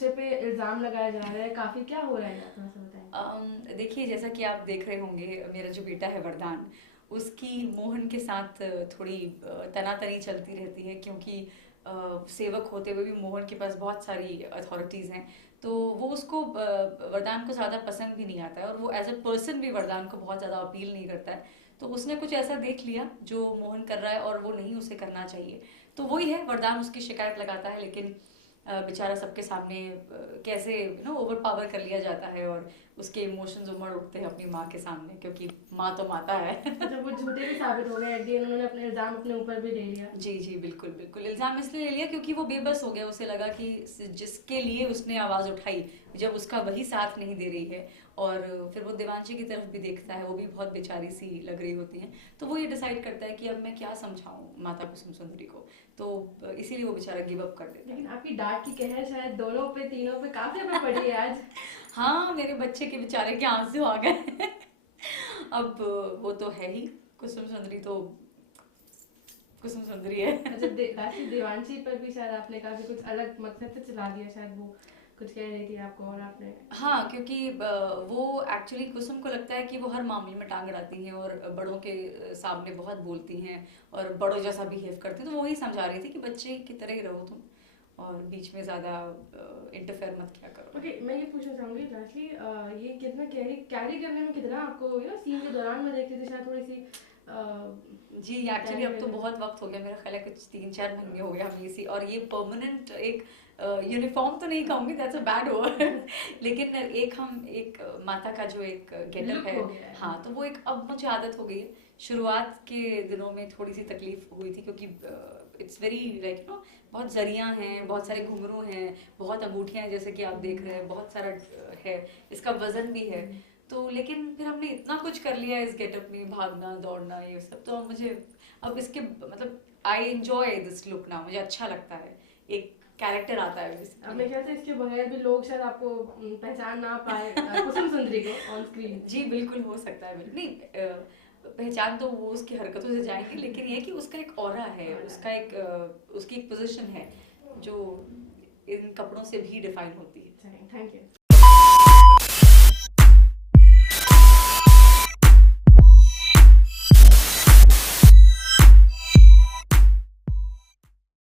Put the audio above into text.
दूसरे पे इल्ज़ाम लगाया जा रहा है काफ़ी, क्या हो रहा है थोड़ा सा बताएं। देखिए, जैसा कि आप देख रहे होंगे, मेरा जो बेटा है वरदान, उसकी मोहन के साथ थोड़ी तनातनी चलती रहती है, क्योंकि सेवक होते हुए भी मोहन के पास बहुत सारी अथॉरिटीज़ हैं। तो वो उसको वरदान को ज़्यादा पसंद भी नहीं आता है, और वो एज अ पर्सन भी वरदान को बहुत ज़्यादा अपील नहीं करता है। तो उसने कुछ ऐसा देख लिया जो मोहन कर रहा है, और वो नहीं उसे करना चाहिए। तो वही है, वरदान उसकी शिकायत लगाता है, लेकिन बेचारा सबके सामने कैसे ओवर पावर कर लिया जाता है, और उसके इमोशंस उमड़ उठते हैं अपनी माँ के सामने, क्योंकि माँ तो माता है। अच्छा, वो झूठे भी साबित हो गए, एट द एंड उन्होंने अपने इल्ज़ाम अपने ऊपर भी ले लिया। जी जी, बिल्कुल बिल्कुल, इल्ज़ाम इसलिए ले लिया क्योंकि वो बेबस हो गया। उसे लगा कि जिसके लिए उसने आवाज़ उठाई, जब उसका वही साथ नहीं दे रही है, और फिर वो देवांशी की तरफ भी देखता है, वो भी बहुत बेचारी सी लग रही होती है। तो वो ये डिसाइड करता है कि अब मैं क्या समझाऊं माता कुसुम सुंदरी को। तो इसीलिए वो बेचारा गिव अप कर देता लेकिन है। आपकी डांट की कहर शायद दोनों पे तीनों पे काफ़ी पे पड़ी है आज। हाँ, मेरे बच्चे के बेचारे के आंसू आ गए। अब वो तो है ही, कुसुम सुंदरी तो कुसुम सुंदरी है। अच्छा, लास्टली देवांशी पर भी शायद आपने काफ़ी कुछ अलग मकसद से चला दिया, शायद वो कुछ कह रही थी आपको और आपने। हाँ, क्योंकि वो एक्चुअली कुसुम को लगता है कि वो हर मामले में टांग अड़ाती हैं, और बड़ों के सामने बहुत बोलती हैं, और बड़ों जैसा बिहेव करती हैं। तो वही समझा रही थी कि बच्चे की तरह ही रहो तुम, और बीच में ज़्यादा इंटरफेयर मत किया करो। ओके, मैं ये पूछना चाहूँगी लास्टली, ये कितना कैरी कैरी करने में कितना आपको सीन के दौरान मैं देखती थी शायद थोड़ी सी जी, एक्चुअली कैरी अब तो करने बहुत वक्त हो गया, मेरा ख्याल है कुछ 3-4 महीने हो गए हमें इसी, और ये परमानेंट एक यूनिफॉर्म तो नहीं कहूँगी, दैट्स अ बैड वर्ड। लेकिन एक हम एक माता का जो एक गेटअप लुक है। हो गया है। हाँ, तो वो एक अब मुझे आदत हो गई है। शुरुआत के दिनों में थोड़ी सी तकलीफ हुई थी, क्योंकि इट्स वेरी लाइक बहुत जरियां हैं, बहुत सारे घुंघरू हैं, बहुत अंगूठियां हैं, जैसे कि आप देख रहे हैं, बहुत सारा है, इसका वजन भी है। तो लेकिन फिर हमने इतना कुछ कर लिया इस गेटअप में, भागना दौड़ना ये सब, तो अब मुझे अब इसके मतलब आई एंजॉय दिस लुक ना, मुझे अच्छा लगता है, एक कैरेक्टर आता है अब बेसिकली। मेरे ख्याल से इसके बगैर भी लोग शायद आपको पहचान ना पाए कुसुम सुंदरी को ऑन स्क्रीन। जी बिल्कुल, हो सकता है, बिल्कुल नहीं। पहचान तो वो उसकी हरकतों से जाएंगे, लेकिन ये है कि उसका एक ऑरा है, और उसका एक उसकी एक पोजीशन है, जो इन कपड़ों से भी डिफाइन होती है। Thank you.